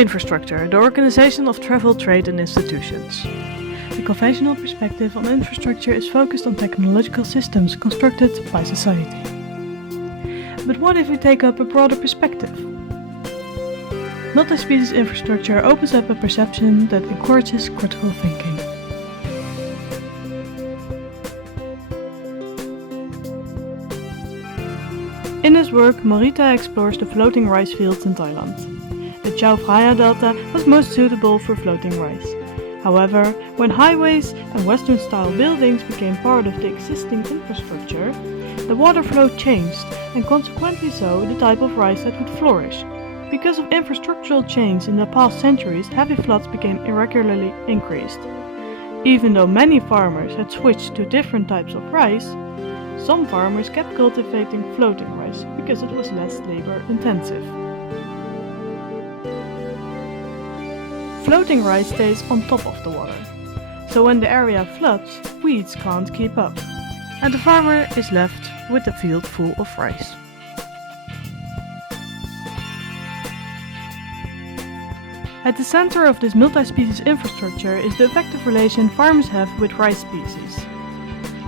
Infrastructure, the organization of travel, trade and institutions. The conventional perspective on infrastructure is focused on technological systems constructed by society. But what if we take up a broader perspective? Multispecies infrastructure opens up a perception that encourages critical thinking. In his work, Morita explores the floating rice fields in Thailand. The Chao Phraya Delta was most suitable for floating rice. However, when highways and Western-style buildings became part of the existing infrastructure, the water flow changed, and consequently so the type of rice that would flourish. Because of infrastructural change in the past centuries, heavy floods became irregularly increased. Even though many farmers had switched to different types of rice, some farmers kept cultivating floating rice because it was less labor-intensive. Floating rice stays on top of the water, so when the area floods, weeds can't keep up, and the farmer is left with a field full of rice. At the center of this multi-species infrastructure is the effective relation farmers have with rice species.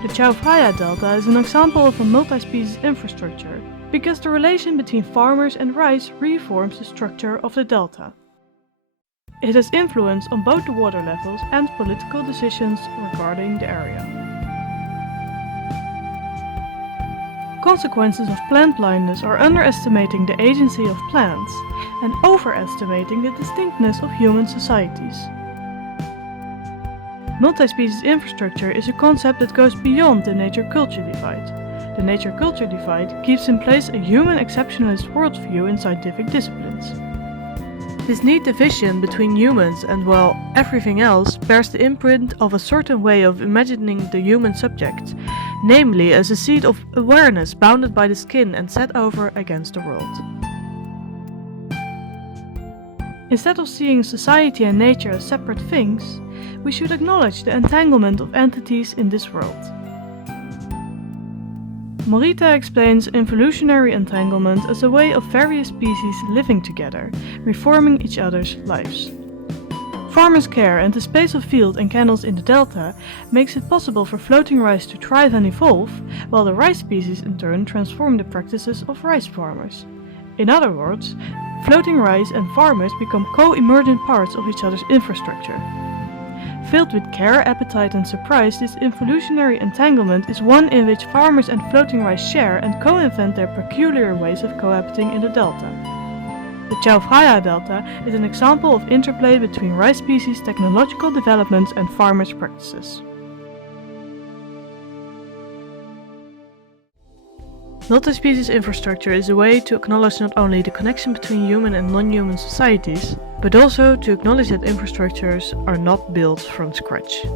The Chao Phraya Delta is an example of a multi-species infrastructure because the relation between farmers and rice reforms the structure of the delta. It has influence on both the water levels and political decisions regarding the area. Consequences of plant blindness are underestimating the agency of plants and overestimating the distinctness of human societies. Multi-species infrastructure is a concept that goes beyond the nature-culture divide. The nature-culture divide keeps in place a human exceptionalist worldview in scientific disciplines. This neat division between humans and, well, everything else bears the imprint of a certain way of imagining the human subject, namely as a seed of awareness bounded by the skin and set over against the world. Instead of seeing society and nature as separate things, we should acknowledge the entanglement of entities in this world. Morita explains evolutionary entanglement as a way of various species living together, reforming each other's lives. Farmers' care and the space of field and canals in the delta makes it possible for floating rice to thrive and evolve, while the rice species in turn transform the practices of rice farmers. In other words, floating rice and farmers become co-emergent parts of each other's infrastructure. Filled with care, appetite and surprise, this evolutionary entanglement is one in which farmers and floating rice share and co-invent their peculiar ways of cohabiting in the delta. The Chao Phraya Delta is an example of interplay between rice species, technological developments and farmers' practices. Multi-species infrastructure is a way to acknowledge not only the connection between human and non-human societies, but also to acknowledge that infrastructures are not built from scratch.